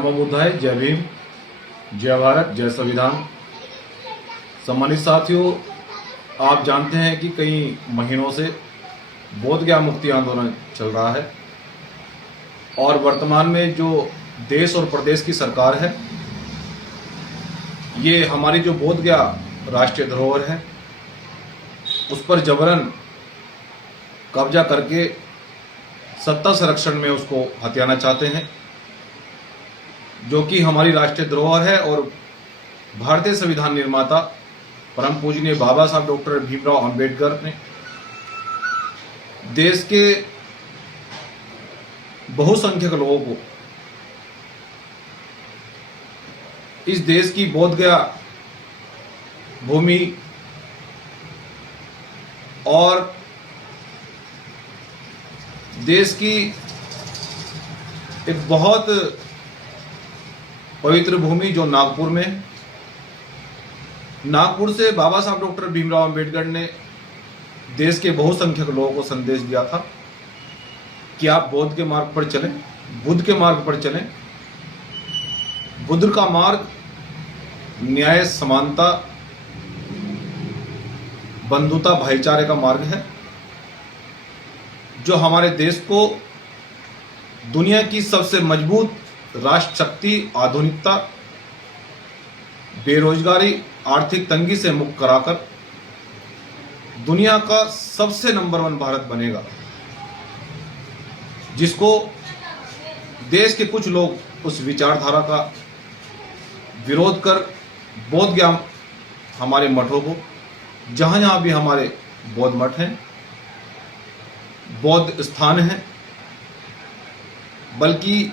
नमो बुद्धाय। जय भीम, जय भारत, जय संविधान। सम्मानित साथियों, आप जानते हैं कि कई महीनों से बोध गया मुक्ति आंदोलन चल रहा है और वर्तमान में जो देश और प्रदेश की सरकार है, ये हमारी जो बोध गया राष्ट्रीय धरोहर है उस पर जबरन कब्जा करके सत्ता संरक्षण में उसको हथियाना चाहते हैं, जो कि हमारी राष्ट्रीय धरोहर है। और भारतीय संविधान निर्माता परम पूजनीय बाबा साहब डॉक्टर भीमराव अंबेडकर ने देश के बहुसंख्यक लोगों को इस देश की बोध गया भूमि और देश की एक बहुत पवित्र भूमि जो नागपुर में है, नागपुर से बाबा साहब डॉक्टर भीमराव अंबेडकर ने देश के बहुसंख्यक लोगों को संदेश दिया था कि आप बौद्ध के मार्ग पर चलें, बुद्ध के मार्ग पर चलें। बुद्ध का मार्ग न्याय, समानता, बंधुता, भाईचारे का मार्ग है, जो हमारे देश को दुनिया की सबसे मजबूत राष्ट्र शक्ति, आधुनिकता, बेरोजगारी, आर्थिक तंगी से मुक्त कराकर दुनिया का सबसे नंबर 1 भारत बनेगा, जिसको देश के कुछ लोग उस विचारधारा का विरोध कर बोध गया हमारे मठों को, जहां जहां भी हमारे बौद्ध मठ हैं, बौद्ध स्थान हैं, बल्कि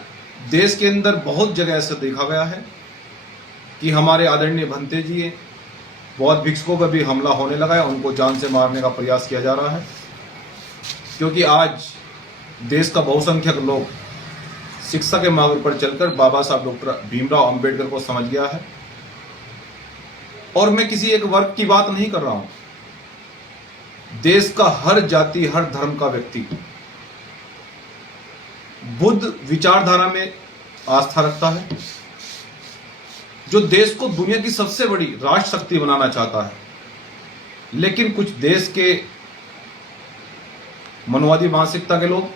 देश के अंदर बहुत जगह ऐसा देखा गया है कि हमारे आदरणीय भंते जी बौद्ध भिक्षुकों पर भी हमला होने लगा है, उनको जान से मारने का प्रयास किया जा रहा है, क्योंकि आज देश का बहुसंख्यक लोग शिक्षा के मार्ग पर चलकर बाबा साहब डॉक्टर भीमराव अंबेडकर को समझ गया है। और मैं किसी एक वर्ग की बात नहीं कर रहा हूं, देश का हर जाति, हर धर्म का व्यक्ति बुद्ध विचारधारा में आस्था रखता है, जो देश को दुनिया की सबसे बड़ी राष्ट्र शक्ति बनाना चाहता है। लेकिन कुछ देश के मनोवादी मानसिकता के लोग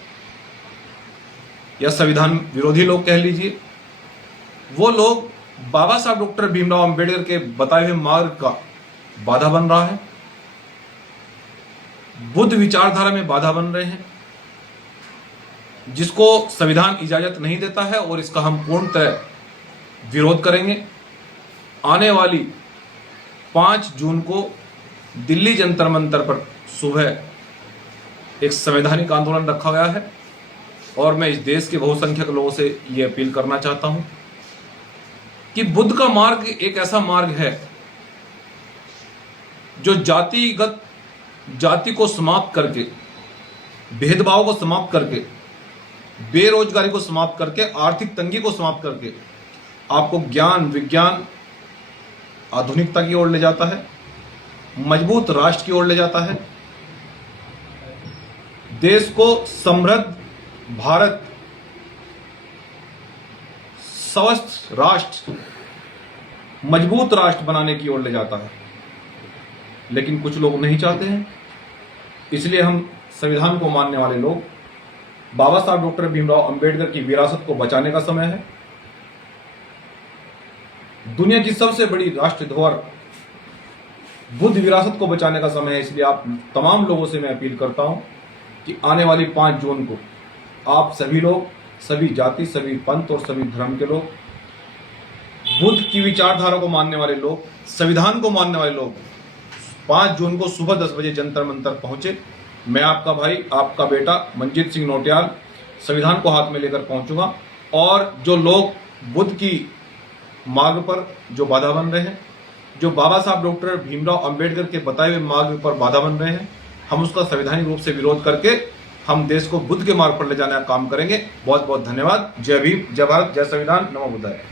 या संविधान विरोधी लोग कह लीजिए, वो लोग बाबा साहब डॉक्टर भीमराव अंबेडकर के बताए हुए मार्ग का बाधा बन रहा है, बुद्ध विचारधारा में बाधा बन रहे हैं, जिसको संविधान इजाजत नहीं देता है और इसका हम पूर्णतः विरोध करेंगे। आने वाली 5 जून को दिल्ली जंतर मंतर पर सुबह एक संवैधानिक आंदोलन रखा गया है और मैं इस देश के बहुसंख्यक लोगों से यह अपील करना चाहता हूं कि बुद्ध का मार्ग एक ऐसा मार्ग है जो जाति को समाप्त करके, भेदभाव को समाप्त करके, बेरोजगारी को समाप्त करके, आर्थिक तंगी को समाप्त करके आपको ज्ञान, विज्ञान, आधुनिकता की ओर ले जाता है, मजबूत राष्ट्र की ओर ले जाता है, देश को समृद्ध भारत, स्वस्थ राष्ट्र, मजबूत राष्ट्र बनाने की ओर ले जाता है। लेकिन कुछ लोग नहीं चाहते हैं, इसलिए हम संविधान को मानने वाले लोग बाबा साहब डॉक्टर भीमराव अंबेडकर की विरासत को बचाने का समय है। दुनिया की सबसे बड़ी राष्ट्रीय धरोहर बुद्ध विरासत को बचाने का समय है। इसलिए आप तमाम लोगों से मैं अपील करता हूं कि आने वाली 5 जून को आप सभी लोग, सभी जाति, सभी पंथ और सभी धर्म के लोग, बुद्ध की विचारधारा को मानने वाले लोग, संविधान को मानने वाले लोग 5 जून को सुबह 10 बजे जंतर मंतर पहुंचे। मैं आपका भाई, आपका बेटा मंजीत सिंह नौटियाल संविधान को हाथ में लेकर पहुंचूंगा और जो लोग बुद्ध की मार्ग पर जो बाधा बन रहे हैं, जो बाबा साहब डॉक्टर भीमराव अंबेडकर के बताए हुए मार्ग पर बाधा बन रहे हैं, हम उसका संवैधानिक रूप से विरोध करके हम देश को बुद्ध के मार्ग पर ले जाने का काम करेंगे। बहुत बहुत धन्यवाद। जय भीम, जय भारत, जय संविधान। नमो बुद्धाय।